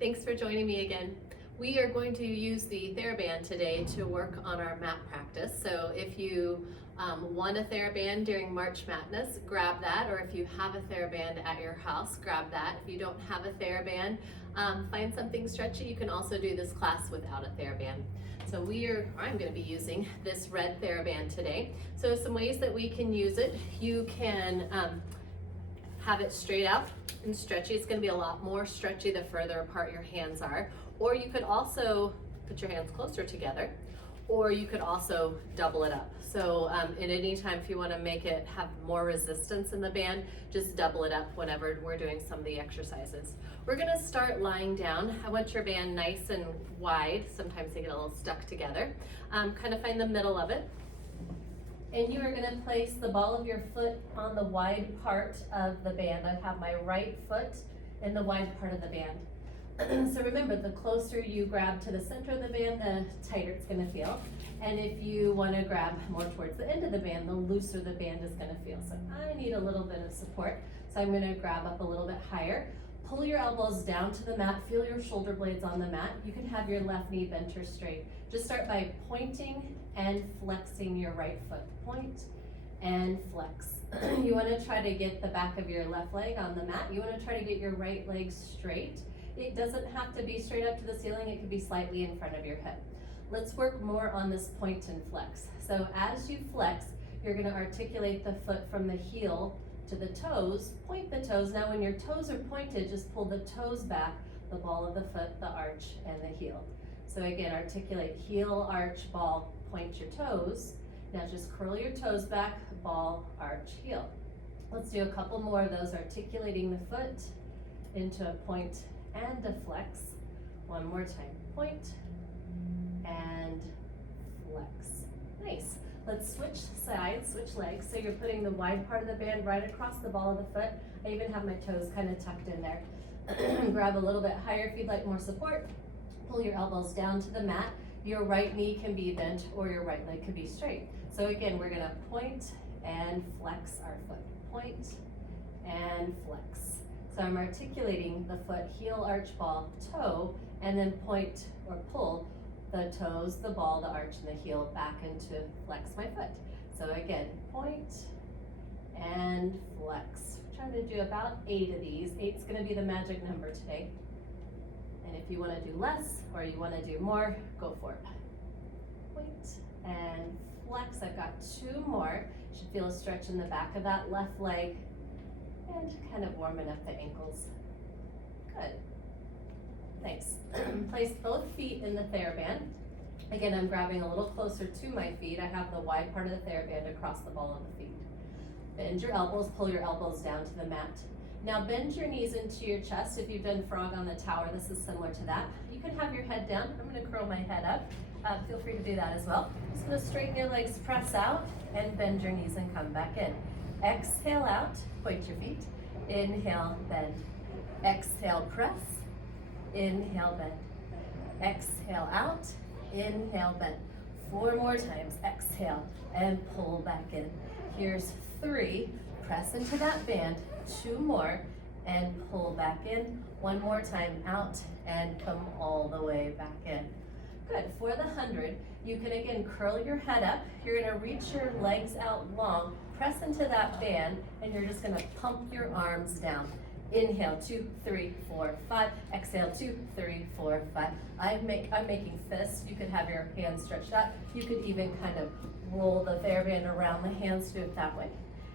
Thanks for joining me again. We are going to use the Theraband today to work on our mat practice. So if you won a Theraband during March Madness, grab that, or if you have a Theraband at your house, grab that. If you don't have a Theraband, find something stretchy. You can also do this class without a Theraband. So I'm going to be using this red Theraband today. So some ways that we can use it: you can have it straight out and stretchy. It's going to be a lot more stretchy the further apart your hands are. Or you could also put your hands closer together, or you could also double it up. So at any time, if you want to make it have more resistance in the band, just double it up whenever we're doing some of the exercises. We're going to start lying down. I want your band nice and wide. Sometimes they get a little stuck together. Kind of find the middle of it. And you are going to place the ball of your foot on the wide part of the band. I have my right foot in the wide part of the band. So remember, the closer you grab to the center of the band, the tighter it's going to feel. And if you want to grab more towards the end of the band, the looser the band is going to feel. So I need a little bit of support. So I'm going to grab up a little bit higher. Pull your elbows down to the mat. Feel your shoulder blades on the mat. You can have your left knee bent or straight. Just start by pointing and flexing your right foot. Point and flex. You want to try to get the back of your left leg on the mat. You want to try to get your right leg straight. It doesn't have to be straight up to the ceiling. It could be slightly in front of your head. Let's work more on this point and flex. So as you flex, you're going to articulate the foot from the heel to the toes. Point the toes. Now when your toes are pointed, just pull the toes back, the ball of the foot, the arch, and the heel. So again, articulate heel, arch, ball, point your toes. Now just curl your toes back, ball, arch, heel. Let's do a couple more of those, articulating the foot into a point and a flex. One more time, point and flex. Nice. Let's switch sides, switch legs. So you're putting the wide part of the band right across the ball of the foot. I even have my toes kind of tucked in there. Grab a little bit higher if you'd like more support. Pull your elbows down to the mat. Your right knee can be bent or your right leg can be straight. So again, we're gonna point and flex our foot. Point and flex. So I'm articulating the foot, heel, arch, ball, toe, and then point or pull the toes, the ball, the arch, and the heel back into flex my foot. So again, point and flex. I'm trying to do about 8 of these. 8's gonna be the magic number today. And if you wanna do less or you wanna do more, go for it. Point and flex. I've got 2 more. You should feel a stretch in the back of that left leg and kind of warming up the ankles. Good. Nice. Place both feet in the Theraband. Again, I'm grabbing a little closer to my feet. I have the wide part of the Theraband across the ball of the feet. Bend your elbows, pull your elbows down to the mat. Now bend your knees into your chest. If you've done frog on the tower, this is similar to that. You can have your head down. I'm going to curl my head up. Feel free to do that as well. Just going to straighten your legs, press out, and bend your knees and come back in. Exhale out, point your feet. Inhale, bend. Exhale, press. Inhale, bend. Exhale out, inhale, bend. 4 more times. Exhale and pull back in. Here's 3. Press into that band. 2 more and pull back in. 1 more time, out and come all the way back in. Good. For the 100, you can again curl your head up. You're going to reach your legs out long, press into that band, and you're just going to pump your arms down. Inhale, 2, 3, 4, 5. Exhale, 2, 3, 4, 5. I'm making fists. You could have your hands stretched out. You could even kind of roll the Theraband around the hands, do it that way.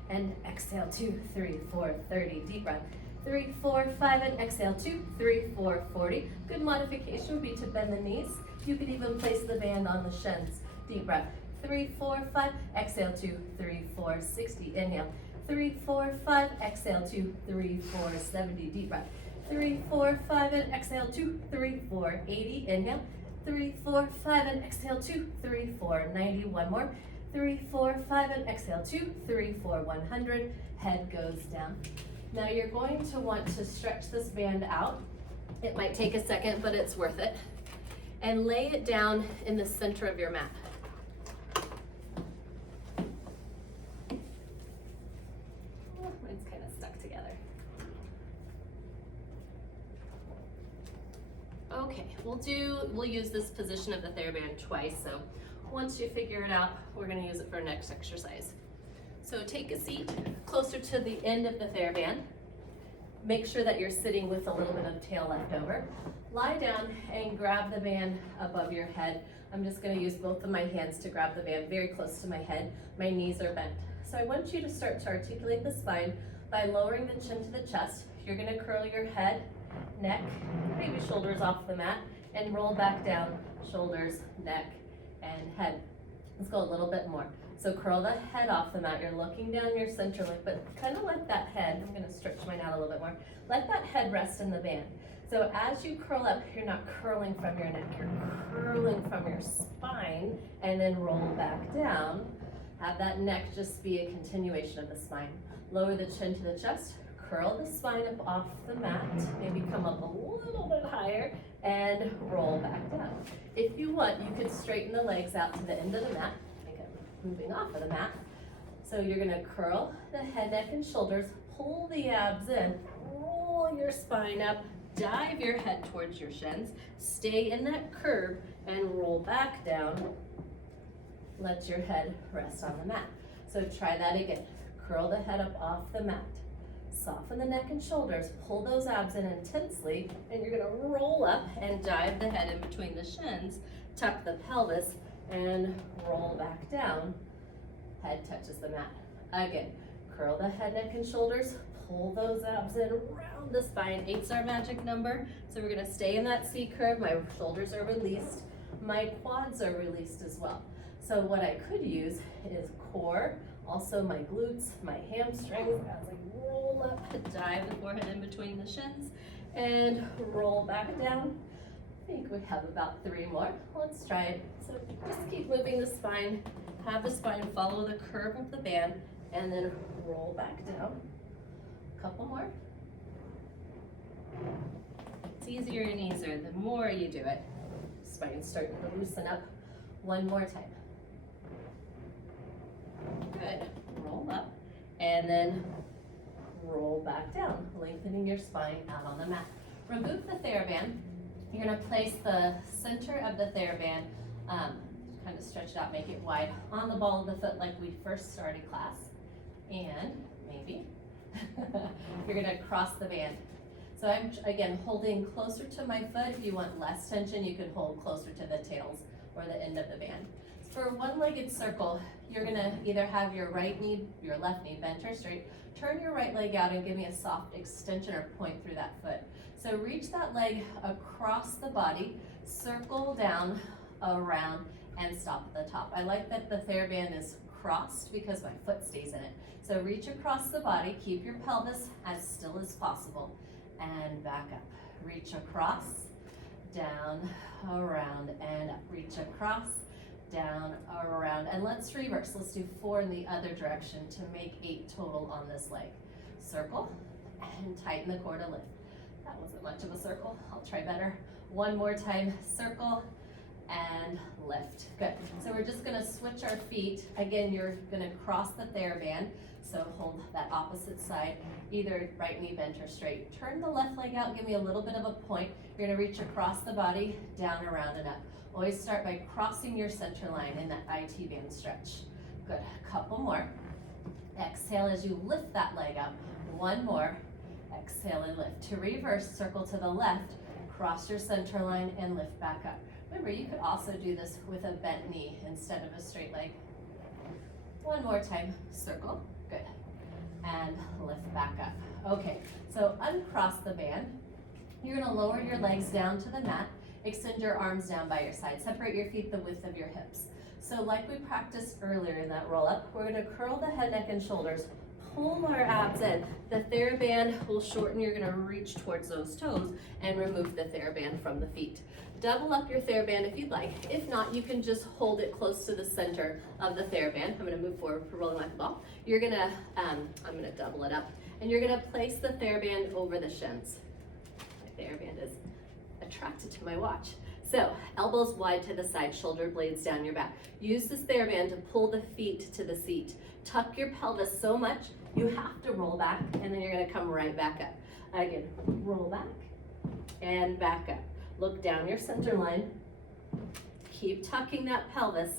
And exhale, 2, 3, 4, 30. Deep breath. 3, 4, 5, and exhale, 2, 3, 4, 40. Good modification would be to bend the knees. You could even place the band on the shins. Deep breath. 3, 4, 5. Exhale, 2, 3, 4, 60. Inhale. 3, 4, 5. Exhale, 2, 3, 4, 70. Deep breath. 3, 4, 5, and exhale, 2, 3, 4, 80. Inhale. 3, 4, 5, and exhale, 2, 3, 4, 90. One more. 3, 4, 5, and exhale, 2, 3, 4, 100. Head goes down. Now you're going to want to stretch this band out. It might take a second, but it's worth it. And lay it down in the center of your mat. Mine's kind of stuck together. Okay, we'll use this position of the Theraband twice, so once you figure it out, we're gonna use it for our next exercise. So take a seat closer to the end of the Theraband. Make sure that you're sitting with a little bit of tail left over. Lie down and grab the band above your head. I'm just gonna use both of my hands to grab the band very close to my head. My knees are bent. So I want you to start to articulate the spine by lowering the chin to the chest. You're gonna curl your head, neck, maybe shoulders off the mat, and roll back down, shoulders, neck, and head. Let's go a little bit more. So curl the head off the mat. You're looking down your center line, but kind of let that head, I'm gonna stretch mine out a little bit more, let that head rest in the band. So as you curl up, you're not curling from your neck, you're curling from your spine, and then roll back down. Have that neck just be a continuation of the spine. Lower the chin to the chest, curl the spine up off the mat, maybe come up a little bit higher, and roll back down. If you want, you could straighten the legs out to the end of the mat. Again, moving off of the mat. So you're gonna curl the head, neck, and shoulders, pull the abs in, roll your spine up, dive your head towards your shins, stay in that curve, and roll back down. Let your head rest on the mat. So try that again. Curl the head up off the mat. Soften the neck and shoulders, pull those abs in intensely, and you're gonna roll up and dive the head in between the shins, tuck the pelvis, and roll back down. Head touches the mat. Again, curl the head, neck, and shoulders, pull those abs in around the spine. 8's our magic number, so we're gonna stay in that C curve. My shoulders are released, my quads are released as well. So what I could use is core, also my glutes, my hamstrings, as I roll up, dive the forehead in between the shins, and roll back down. I think we have about 3 more. Let's try it. So just keep moving the spine, have the spine follow the curve of the band, and then roll back down. A couple more. It's easier and easier the more you do it. Spine's starting to loosen up. One more time. Good. Roll up and then roll back down, lengthening your spine out on the mat. Remove the Theraband. You're going to place the center of the Theraband, kind of stretch it out, make it wide, on the ball of the foot like we first started class. And maybe you're going to cross the band. So I'm, again, holding closer to my foot. If you want less tension, you can hold closer to the tails or the end of the band. For one-legged circle, you're gonna either have your right knee, your left knee bent or straight, turn your right leg out and give me a soft extension or point through that foot. So reach that leg across the body, circle down, around, and stop at the top. I like that the Theraband is crossed because my foot stays in it. So reach across the body, keep your pelvis as still as possible, and back up. Reach across, down, around, and up. Reach across, down, around, and let's reverse. Let's do 4 in the other direction to make 8 total on this leg. Circle, and tighten the core to lift. That wasn't much of a circle. I'll try better. One more time, circle, and lift. Good. So we're just gonna switch our feet. Again, you're gonna cross the Theraband, so hold that opposite side, either right knee bent or straight. Turn the left leg out, give me a little bit of a point. You're gonna reach across the body, down, around, and up. Always start by crossing your center line in that IT band stretch. Good, a couple more. Exhale as you lift that leg up. One more, exhale and lift. To reverse, circle to the left, cross your center line and lift back up. Remember, you could also do this with a bent knee instead of a straight leg. One more time, circle, good. And lift back up. Okay, so uncross the band. You're gonna lower your legs down to the mat. Extend your arms down by your side. Separate your feet the width of your hips. So like we practiced earlier in that roll up, we're gonna curl the head, neck, and shoulders. Pull our abs in. The Theraband will shorten. You're gonna reach towards those toes and remove the Theraband from the feet. Double up your Theraband if you'd like. If not, you can just hold it close to the center of the Theraband. I'm gonna move forward for rolling like a ball. You're gonna, I'm gonna double it up. And you're gonna place the Theraband over the shins. My Theraband is attracted to my watch. So elbows wide to the side, shoulder blades down your back. Use this Theraband to pull the feet to the seat. Tuck your pelvis so much you have to roll back, and then you're gonna come right back up. Again, roll back and back up. Look down your center line. Keep tucking that pelvis.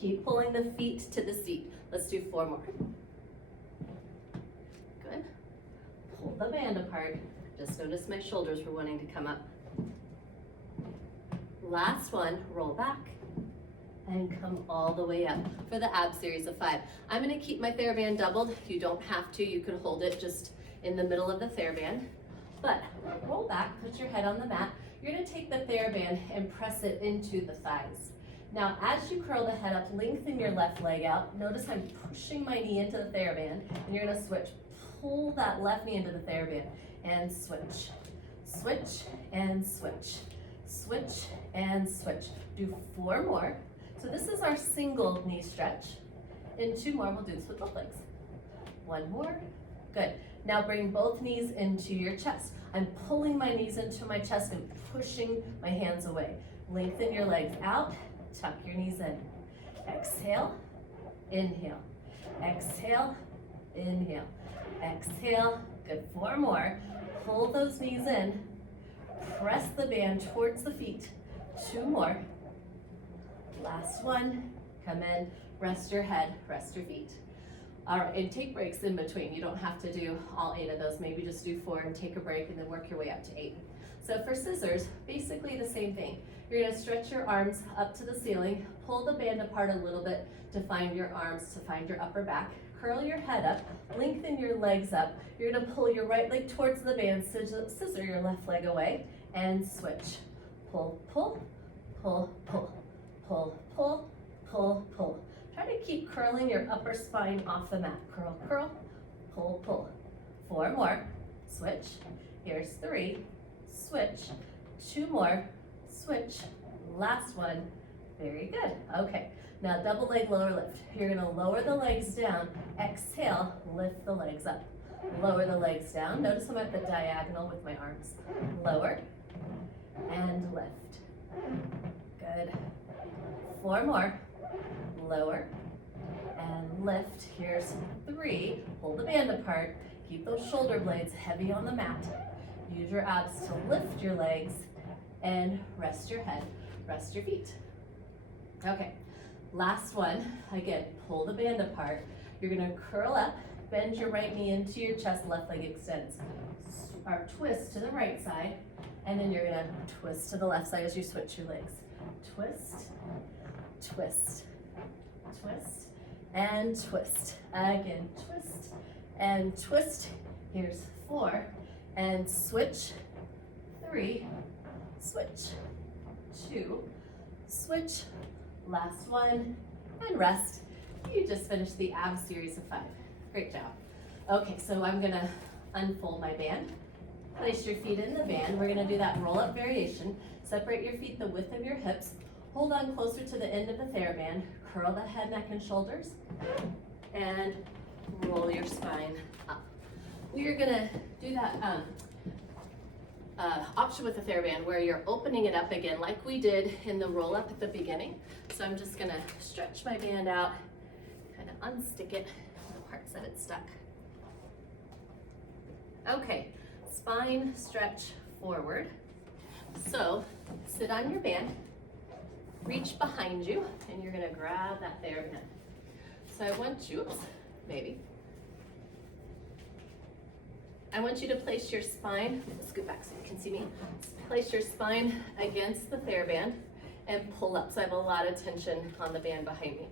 Keep pulling the feet to the seat. Let's do 4 more. Good. Pull the band apart. Just notice my shoulders were wanting to come up. Last one, roll back and come all the way up for the ab series of 5. I'm gonna keep my Theraband doubled. You don't have to, you can hold it just in the middle of the Theraband. But roll back, put your head on the mat. You're gonna take the Theraband and press it into the thighs. Now, as you curl the head up, lengthen your left leg out. Notice I'm pushing my knee into the Theraband, and you're gonna switch. Pull that left knee into the Theraband, and switch. Switch, and switch. Switch, and switch. Do 4 more. So this is our single knee stretch. In 2 more, we'll do this with both legs. 1 more, good. Now bring both knees into your chest. I'm pulling my knees into my chest and pushing my hands away. Lengthen your legs out, tuck your knees in. Exhale, inhale. Exhale, inhale. Exhale, good. 4 more. Pull those knees in. Press the band towards the feet. 2 more. Last one. Come in, rest your head, rest your feet. All right, and take breaks in between. You don't have to do all 8 of those. Maybe just do 4 and take a break and then work your way up to 8. So for scissors, basically the same thing. You're gonna stretch your arms up to the ceiling, pull the band apart a little bit to find your arms, to find your upper back. Curl your head up, lengthen your legs up. You're gonna pull your right leg towards the band, scissor your left leg away, and switch. Pull, pull, pull, pull, pull, pull, pull, pull. Try to keep curling your upper spine off the mat. Curl, curl, pull, pull. 4 more, switch. Here's 3, switch. 2 more, switch. Last one, very good. Okay, now double leg lower lift. You're gonna lower the legs down, exhale, lift the legs up. Lower the legs down. Notice I'm at the diagonal with my arms. Lower and lift. Good. 4 more. Lower and lift. Here's 3. Pull the band apart. Keep those shoulder blades heavy on the mat. Use your abs to lift your legs and rest your head, rest your feet. Okay, last one. Again, pull the band apart. You're gonna curl up, bend your right knee into your chest, left leg extends. Or twist to the right side, and then you're gonna twist to the left side as you switch your legs. Twist, twist, twist, and twist. Again, twist and twist. Here's 4, and switch. 3, switch. 2, switch. Last one, and rest. You just finished the ab series of 5. Great job. Okay, so I'm gonna unfold my band. Place your feet in the band. We're gonna do that roll-up variation. Separate your feet the width of your hips. Hold on closer to the end of the Theraband. Curl the head, neck, and shoulders. And roll your spine up. We are gonna do that option with the Theraband where you're opening it up again like we did in the roll-up at the beginning. So I'm just gonna stretch my band out, kind of unstick it, the parts that it's stuck. Okay, spine stretch forward. So sit on your band, reach behind you, and you're gonna grab that Theraband. So I want you, I want you to place your spine, scoot back so you can see me. Place your spine against the Theraband and pull up. So I have a lot of tension on the band behind me.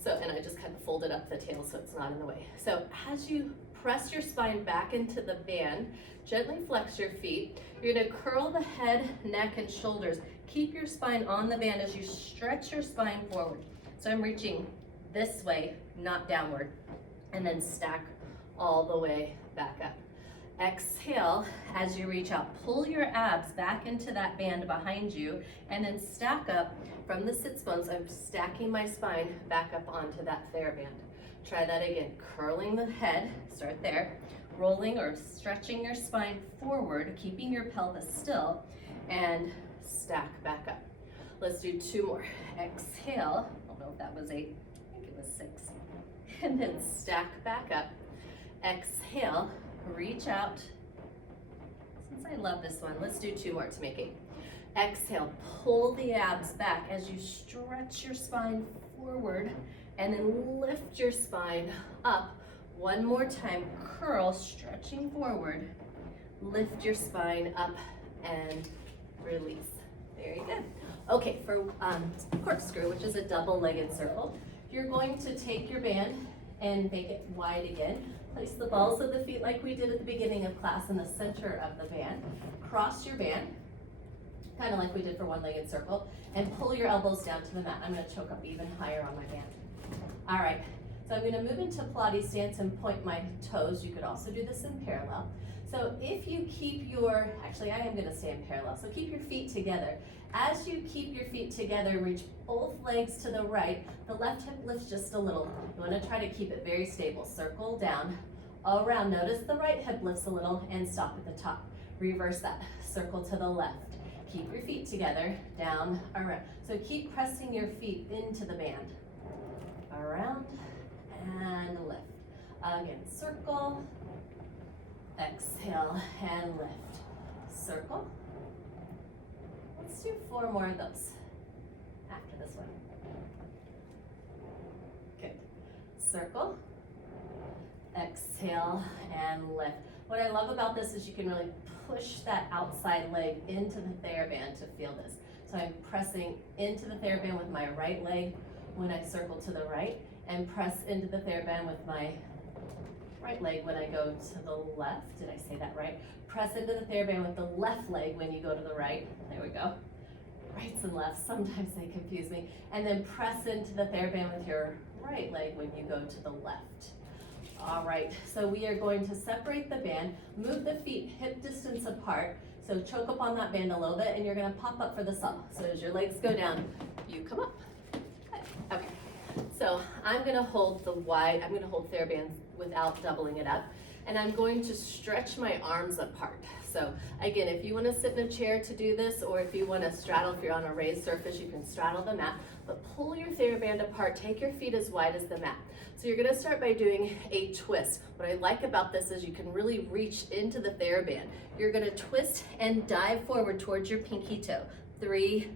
So, and I just kind of folded up the tail so it's not in the way. So as you press your spine back into the band, gently flex your feet. You're gonna curl the head, neck, and shoulders. Keep your spine on the band as you stretch your spine forward. So I'm reaching this way, not downward, and then stack all the way back up. Exhale as you reach out. Pull your abs back into that band behind you, and then stack up from the sits bones. I'm stacking my spine back up onto that Theraband. Try that again. Curling the head, start there. Rolling or stretching your spine forward, keeping your pelvis still, and stack back up. Let's do 2 more. Exhale. I don't know if that was 8. I think it was 6. And then stack back up. Exhale. Reach out. Since I love this one. Let's do 2 more to make 8. Exhale, pull the abs back as you stretch your spine forward and then lift your spine up. One more time, curl, stretching forward. Lift your spine up and release. Very good. Okay, for corkscrew, which is a double-legged circle, you're going to take your band and make it wide again. Place the balls of the feet like we did at the beginning of class in the center of the band. Cross your band, kind of like we did for one-legged circle, and pull your elbows down to the mat. I'm going to choke up even higher on my band. All right, so I'm going to move into Pilates stance and point my toes. You could also do this in parallel. So if you keep your, actually I am going to stay in parallel, so keep your feet together. As you keep your feet together, reach both legs to the right. The left hip lifts just a little. You want to try to keep it very stable. Circle down, around. Notice the right hip lifts a little and stop at the top. Reverse that. Circle to the left. Keep your feet together, down, around. So keep pressing your feet into the band. Around and lift. Again, circle, exhale, and lift. Circle. Let's do 4 more of those after this one. Good. Circle, exhale, and lift. What I love about this is you can really push that outside leg into the Theraband to feel this. So I'm pressing into the Theraband with my right leg when I circle to the right, and press into the Theraband with my right leg when I go to the left. Did I say that right? Press into the Theraband with the left leg when you go to the right. There we go. Rights and lefts, sometimes they confuse me. And then press into the Theraband with your right leg when you go to the left. All right, so we are going to separate the band, move the feet hip distance apart. So choke up on that band a little bit, and you're gonna pop up for the sub. So as your legs go down, you come up. Okay, so I'm gonna hold Theraband without doubling it up, and I'm going to stretch my arms apart. So again, if you wanna sit in a chair to do this, or if you wanna straddle, if you're on a raised surface, you can straddle the mat, but pull your Theraband apart, take your feet as wide as the mat. So you're gonna start by doing a twist. What I like about this is you can really reach into the Theraband. You're gonna twist and dive forward towards your pinky toe. 3,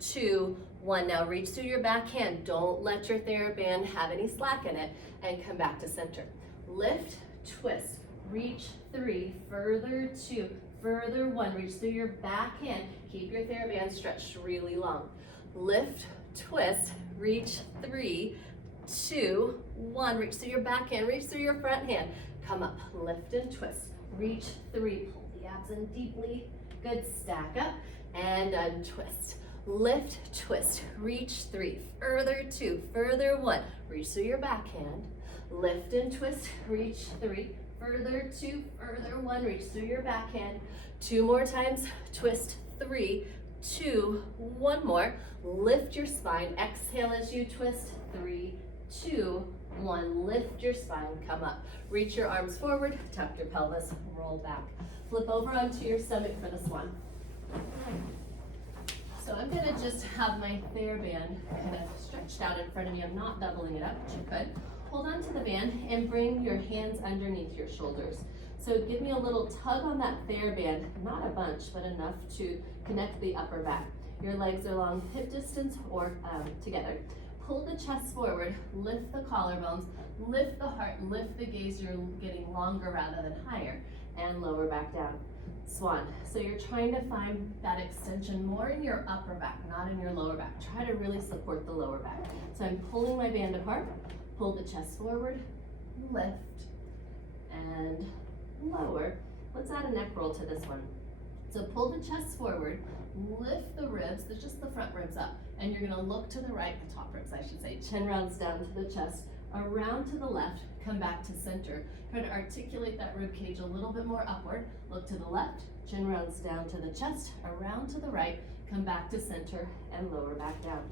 2, 1. Now reach through your back hand. Don't let your Theraband have any slack in it, and come back to center. Lift, twist, reach 3, further 2, further 1. Reach through your back hand. Keep your Theraband stretched really long. Lift, twist, reach 3, 2, 1. Reach through your back hand, reach through your front hand. Come up, lift and twist. Reach 3, pull the abs in deeply. Good, stack up and untwist. Lift, twist, reach 3, further 2, further 1. Reach through your back hand. Lift and twist, reach 3, further 2, further 1. Reach through your back hand. 2 more times, twist 3, 2, 1 more. Lift your spine, exhale as you twist. 3, 2, 1. Lift your spine, come up. Reach your arms forward, tuck your pelvis, roll back. Flip over onto your stomach for this one. So I'm gonna just have my Theraband kind of stretched out in front of me. I'm not doubling it up, but you could. Hold on to the band and bring your hands underneath your shoulders. So give me a little tug on that Theraband, not a bunch, but enough to connect the upper back. Your legs are long hip distance or together. Pull the chest forward, lift the collarbones, lift the heart, lift the gaze. You're getting longer rather than higher, and lower back down. Swan. So you're trying to find that extension more in your upper back, not in your lower back. Try to really support the lower back. So I'm pulling my band apart, pull the chest forward, lift, and lower. Let's add a neck roll to this one. So pull the chest forward, lift the ribs, just the front ribs up, and you're gonna look to the right, the top ribs I should say, chin rounds down to the chest, around to the left, come back to center. Try to articulate that rib cage a little bit more upward. Look to the left, chin rounds down to the chest, around to the right, come back to center, and lower back down.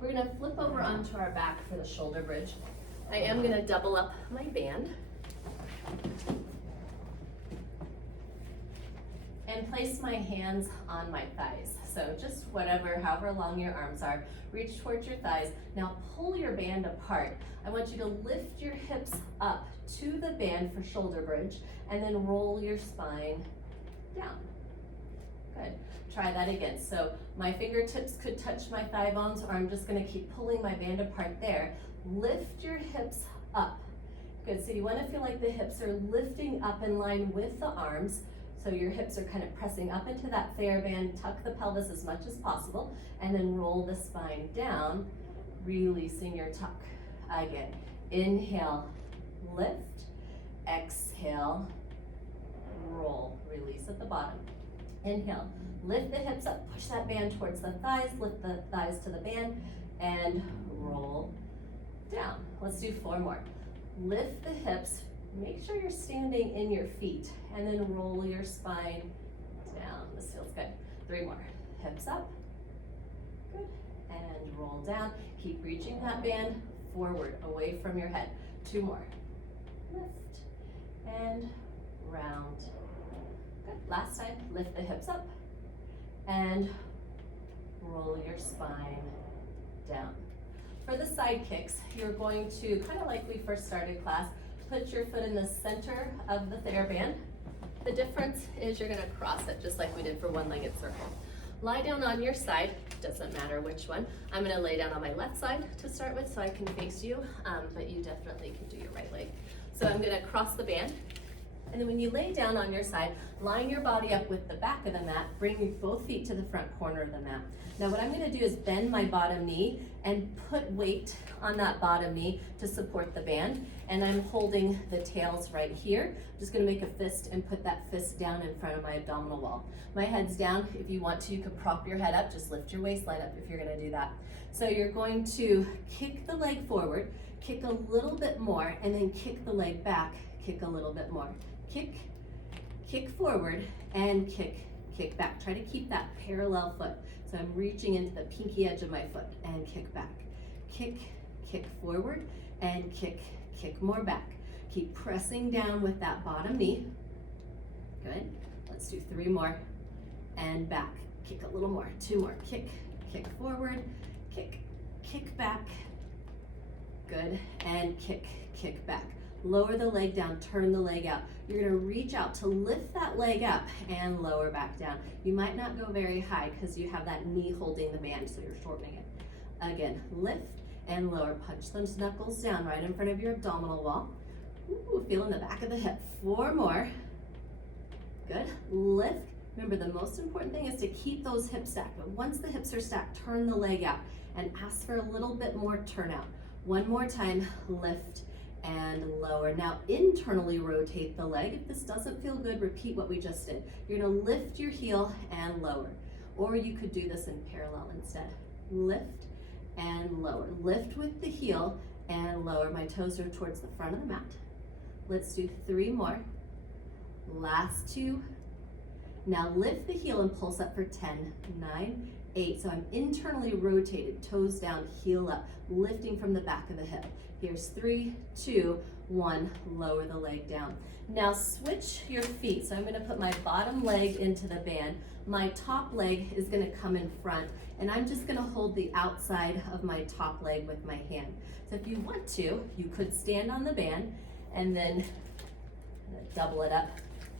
We're gonna flip over onto our back for the shoulder bridge. I am gonna double up my band. And place my hands on my thighs. So just however long your arms are, reach towards your thighs. Now pull your band apart. I want you to lift your hips up to the band for shoulder bridge, and then roll your spine down. Good. Try that again. So my fingertips could touch my thigh bones, or I'm just gonna keep pulling my band apart there. Lift your hips up. Good, so you wanna feel like the hips are lifting up in line with the arms. So your hips are kind of pressing up into that Theraband, tuck the pelvis as much as possible, and then roll the spine down, releasing your tuck. Again, inhale, lift, exhale, roll, release at the bottom. Inhale, lift the hips up, push that band towards the thighs, lift the thighs to the band, and roll down. Let's do 4 more. Lift the hips, make sure you're standing in your feet, and then roll your spine down. This feels good. 3 more. Hips up, good, and roll down. Keep reaching that band forward, away from your head. 2 more. Lift, and round. Good. Last time, lift the hips up, and roll your spine down. For the side kicks, you're going to, kind of like we first started class, put your foot in the center of the Theraband. The difference is you're gonna cross it just like we did for one-legged circle. Lie down on your side, doesn't matter which one. I'm gonna lay down on my left side to start with so I can face you, but you definitely can do your right leg. So I'm gonna cross the band, and then when you lay down on your side, line your body up with the back of the mat, bring both feet to the front corner of the mat. Now what I'm gonna do is bend my bottom knee and put weight on that bottom knee to support the band, and I'm holding the tails right here. I'm just gonna make a fist and put that fist down in front of my abdominal wall. My head's down. If you want to, you can prop your head up, just lift your waistline up if you're gonna do that. So you're going to kick the leg forward, kick a little bit more, and then kick the leg back, kick a little bit more. Kick, kick forward, and kick, kick back. Try to keep that parallel foot. So I'm reaching into the pinky edge of my foot and kick back. Kick, kick forward, and kick, kick more back. Keep pressing down with that bottom knee. Good. Let's do 3 more. And back. Kick a little more. 2 more. Kick, kick forward, kick, kick back. Good. And kick, kick back. Lower the leg down, turn the leg out. You're gonna reach out to lift that leg up and lower back down. You might not go very high because you have that knee holding the band, so you're shortening it. Again, lift and lower. Punch those knuckles down right in front of your abdominal wall. Ooh, feeling the back of the hip. 4 more. Good. Lift. Remember, the most important thing is to keep those hips stacked, but once the hips are stacked, turn the leg out and ask for a little bit more turnout. 1 more time, lift and lower. Now internally rotate the leg. If this doesn't feel good, repeat what we just did. You're gonna lift your heel and lower. Or you could do this in parallel instead. Lift and lower. Lift with the heel and lower. My toes are towards the front of the mat. Let's do 3 more. Last 2. Now lift the heel and pulse up for 10, 9, 8. So I'm internally rotated, toes down, heel up, lifting from the back of the hip. Here's 3, 2, 1, lower the leg down. Now switch your feet. So I'm gonna put my bottom leg into the band. My top leg is gonna come in front, and I'm just gonna hold the outside of my top leg with my hand. So if you want to, you could stand on the band and then double it up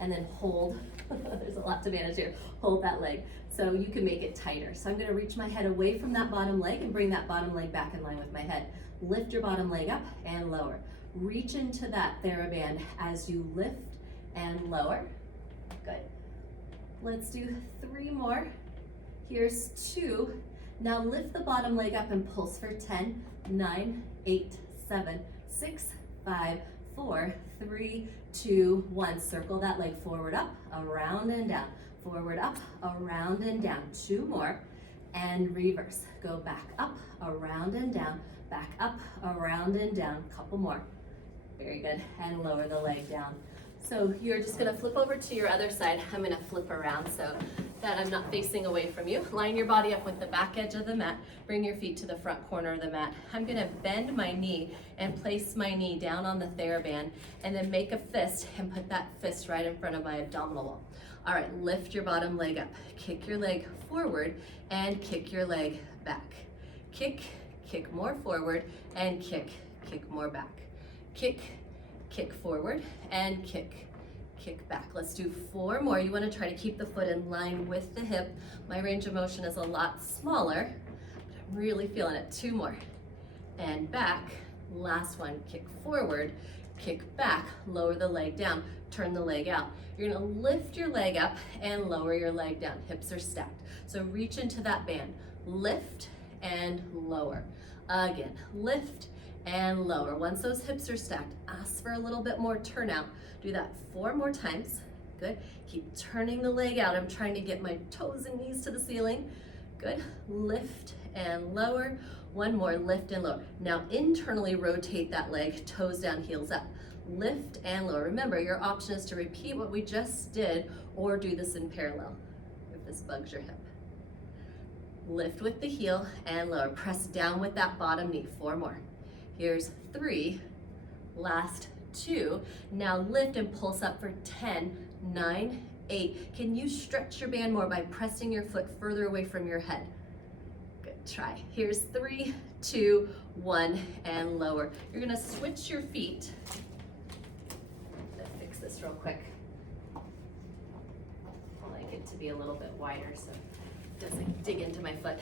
and then hold. There's a lot to manage here. Hold that leg. So you can make it tighter. So I'm gonna reach my head away from that bottom leg and bring that bottom leg back in line with my head. Lift your bottom leg up and lower. Reach into that Theraband as you lift and lower. Good. Let's do 3 more. Here's 2. Now lift the bottom leg up and pulse for 10, 9, 8, 7, 6, 5, 4, 3, 2, 1. Circle that leg forward, up, around and down. Forward, up, around and down. 2 more. And reverse. Go back up, around and down. Back up, around and down. Couple more. Very good. And lower the leg down. So you're just gonna flip over to your other side. I'm gonna flip around so that I'm not facing away from you. Line your body up with the back edge of the mat. Bring your feet to the front corner of the mat. I'm gonna bend my knee and place my knee down on the Theraband, and then make a fist and put that fist right in front of my abdominal wall. All right, lift your bottom leg up. Kick your leg forward and kick your leg back. Kick, kick more forward, and kick, kick more back. Kick, kick forward, and kick, kick back. Let's do 4 more. You want to try to keep the foot in line with the hip. My range of motion is a lot smaller, but I'm really feeling it. 2 more. And back. Last one. Kick forward, kick back, lower the leg down, turn the leg out. You're gonna lift your leg up and lower your leg down. Hips are stacked. So reach into that band. Lift and lower. Again, lift and lower. Once those hips are stacked, ask for a little bit more turnout. Do that 4 more times. Good. Keep turning the leg out. I'm trying to get my toes and knees to the ceiling. Good. Lift and lower. 1 more, lift and lower. Now internally rotate that leg, toes down, heels up. Lift and lower. Remember, your option is to repeat what we just did or do this in parallel if this bugs your hip. Lift with the heel and lower. Press down with that bottom knee. 4 more. Here's 3, last 2. Now lift and pulse up for 10, 9, 8. Can you stretch your band more by pressing your foot further away from your head? Good, try. Here's 3, 2, 1, and lower. You're gonna switch your feet. Let's fix this real quick. I like it to be a little bit wider so it doesn't dig into my foot.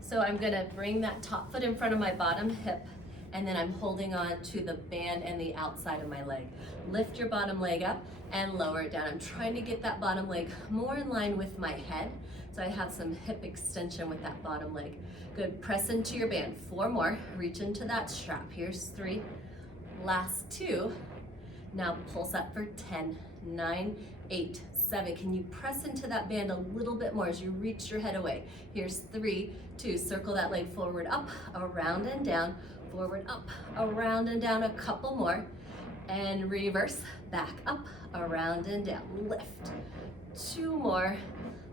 So I'm gonna bring that top foot in front of my bottom hip, and then I'm holding on to the band and the outside of my leg. Lift your bottom leg up and lower it down. I'm trying to get that bottom leg more in line with my head, so I have some hip extension with that bottom leg. Good, press into your band. 4 more, reach into that strap. Here's 3, last 2. Now pulse up for 10, 9, 8, 7. Can you press into that band a little bit more as you reach your head away? Here's 3, 2. Circle that leg forward, up, around and down, forward, up, around and down. A couple more. And reverse, back, up, around and down. Lift. 2 more.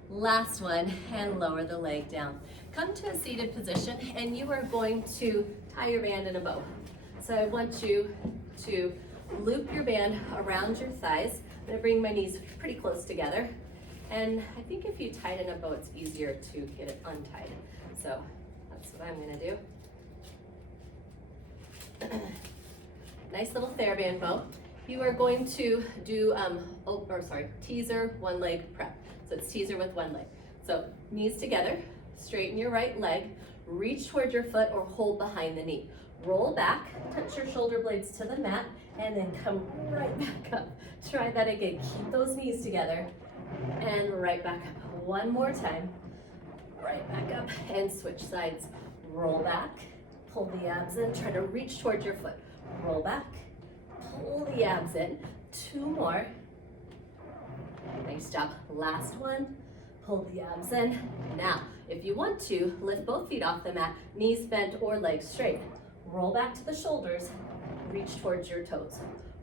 Last one, and lower the leg down. Come to a seated position, and you are going to tie your band in a bow. So I want you to loop your band around your thighs. I'm gonna bring my knees pretty close together. And I think if you tie it in a bow, it's easier to get it untied. So that's what I'm gonna do. Nice little Theraband bow. You are going to do, teaser, 1 leg prep. So it's teaser with 1 leg. So knees together, straighten your right leg, reach toward your foot or hold behind the knee. Roll back, touch your shoulder blades to the mat, and then come right back up. Try that again. Keep those knees together and right back up. 1 more time. Right back up and switch sides. Roll back, pull the abs in, try to reach towards your foot. Roll back, pull the abs in. 2 more. Nice job. Last one. Pull the abs in. Now, if you want to, lift both feet off the mat, knees bent or legs straight. Roll back to the shoulders, reach towards your toes.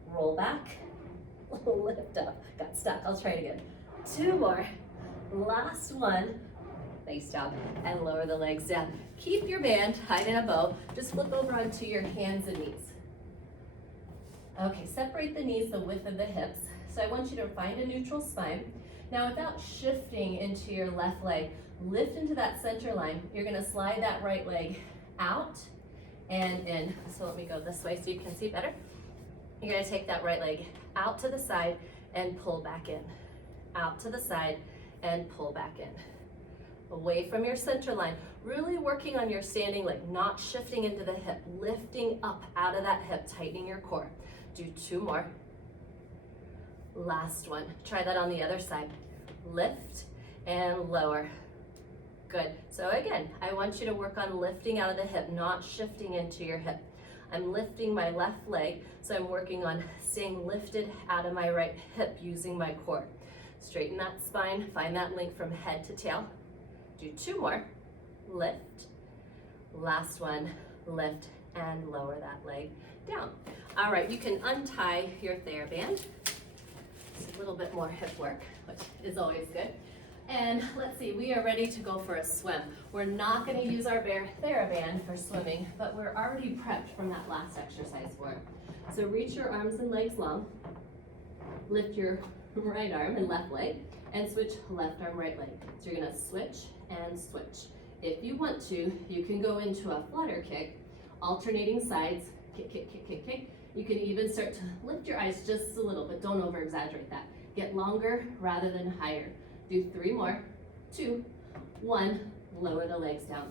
Roll back, lift up. Got stuck. I'll try it again. 2 more. Last one. Nice job. And lower the legs down. Keep your band tied in a bow. Just flip over onto your hands and knees. Okay, separate the knees the width of the hips. So I want you to find a neutral spine. Now without shifting into your left leg, lift into that center line. You're gonna slide that right leg out and in. So let me go this way so you can see better. You're gonna take that right leg out to the side and pull back in. Out to the side and pull back in. Away from your center line, really working on your standing leg, not shifting into the hip, lifting up out of that hip, tightening your core. Do 2 more. Last one. Try that on the other side. Lift and lower. Good. So again, I want you to work on lifting out of the hip, not shifting into your hip. I'm lifting my left leg, so I'm working on staying lifted out of my right hip using my core. Straighten that spine, find that link from head to tail. Do 2 more. Lift. Last one. Lift and lower that leg down. All right, you can untie your Theraband. It's a little bit more hip work, which is always good. And let's see, we are ready to go for a swim. We're not going to use our bare Theraband for swimming, but we're already prepped from that last exercise for it. So reach your arms and legs long, lift your right arm and left leg, and switch left arm, right leg. So you're going to switch and switch. If you want to, you can go into a flutter kick, alternating sides, kick, kick, kick, kick, kick, You can even start to lift your eyes just a little, but don't over exaggerate that. Get longer rather than higher. Do 3 more, 2, 1, lower the legs down.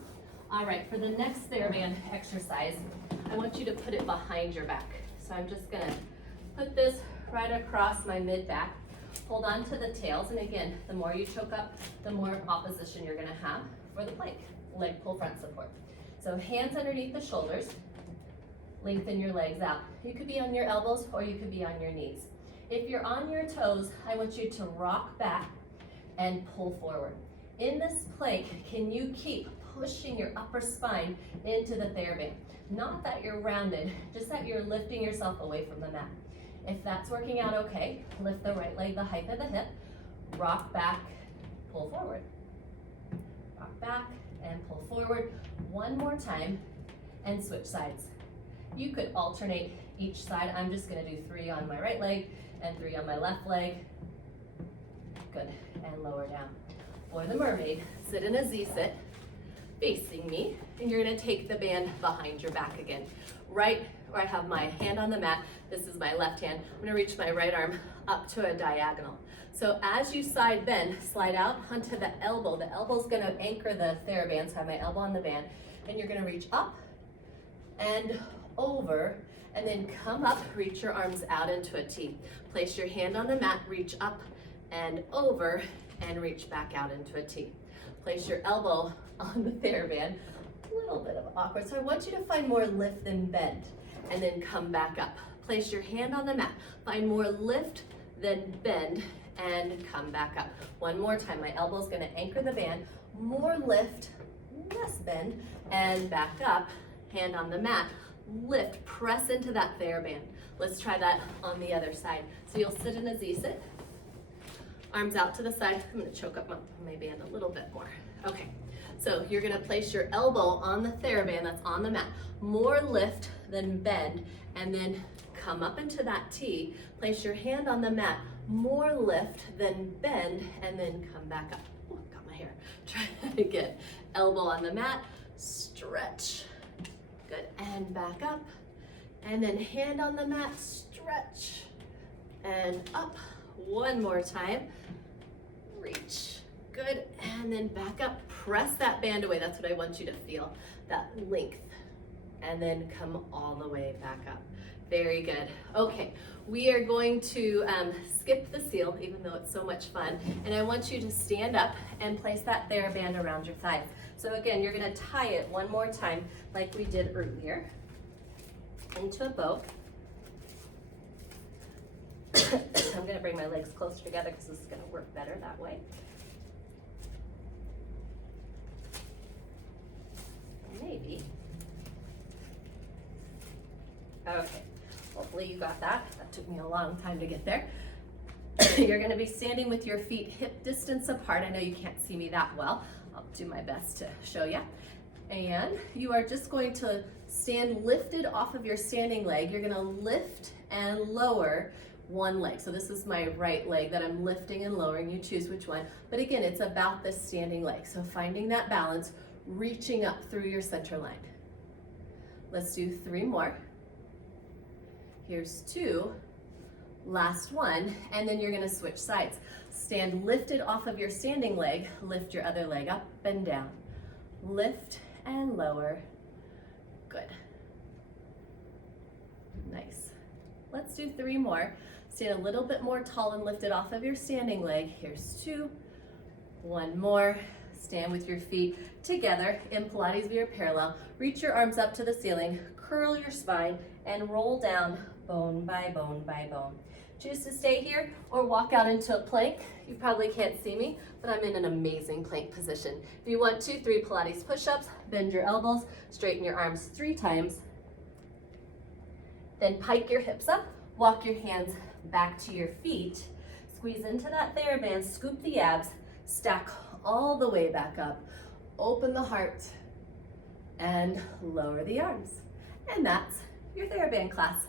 All right, for the next Theraband exercise, I want you to put it behind your back. So I'm just gonna put this right across my mid-back. Hold on to the tails, and again, the more you choke up, the more opposition you're gonna have for the plank, leg pull front support. So hands underneath the shoulders, lengthen your legs out. You could be on your elbows or you could be on your knees. If you're on your toes, I want you to rock back and pull forward. In this plank, can you keep pushing your upper spine into the Theraband? Not that you're rounded, just that you're lifting yourself away from the mat. If that's working out okay, lift the right leg the height of the hip, rock back, pull forward. Rock back and pull forward. One more time and switch sides. You could alternate each side. I'm just gonna do 3 on my right leg and 3 on my left leg. Good, and lower down. For the mermaid, sit in a Z-sit, facing me, and you're gonna take the band behind your back again. Right where I have my hand on the mat, this is my left hand. I'm gonna reach my right arm up to a diagonal. So as you side bend, slide out onto the elbow. The elbow's gonna anchor the Theraband, so I have my elbow on the band, and you're gonna reach up and over, and then come up, reach your arms out into a T. Place your hand on the mat, reach up and over, and reach back out into a T. Place your elbow on the Theraband, a little bit of awkward. So I want you to find more lift than bend, and then come back up. Place your hand on the mat, find more lift than bend, and come back up. One more time, my elbow's gonna anchor the band, more lift, less bend, and back up, hand on the mat, lift, press into that Theraband. Let's try that on the other side. So you'll sit in a Z-sit, arms out to the side. I'm gonna choke up my band a little bit more. Okay, so you're gonna place your elbow on the Theraband that's on the mat, more lift than bend, and then come up into that T, place your hand on the mat, more lift than bend, and then come back up. Oh, got my hair. Try that again. Elbow on the mat, stretch. Good, and back up. And then hand on the mat, stretch. And up. One more time. Reach. Good, and then back up. Press that band away. That's what I want you to feel, that length. And then come all the way back up. Very good. Okay, we are going to skip the seal, even though it's so much fun. And I want you to stand up and place that Theraband around your thighs. So again, you're gonna tie it one more time like we did earlier into a bow. I'm gonna bring my legs closer together because this is gonna work better that way. Maybe. Okay, hopefully you got that. That took me a long time to get there. You're gonna be standing with your feet hip distance apart. I know you can't see me that well. I'll do my best to show you. And you are just going to stand lifted off of your standing leg. You're gonna lift and lower one leg. So this is my right leg that I'm lifting and lowering. You choose which one. But again, it's about the standing leg. So finding that balance, reaching up through your center line. Let's do 3 more. Here's 2. Last one, and then you're gonna switch sides. Stand lifted off of your standing leg, lift your other leg up and down. Lift and lower. Good. Nice. Let's do 3 more. Stand a little bit more tall and lifted off of your standing leg. Here's 2. 1 more. Stand with your feet together in Pilates we are parallel. Reach your arms up to the ceiling, curl your spine, and roll down bone by bone by bone. Choose to stay here or walk out into a plank. You probably can't see me, but I'm in an amazing plank position. If you want to, 3 Pilates push-ups, bend your elbows, straighten your arms 3 times. Then pike your hips up, walk your hands back to your feet, squeeze into that Theraband, scoop the abs, stack all the way back up, open the heart, and lower the arms. And that's your Theraband class.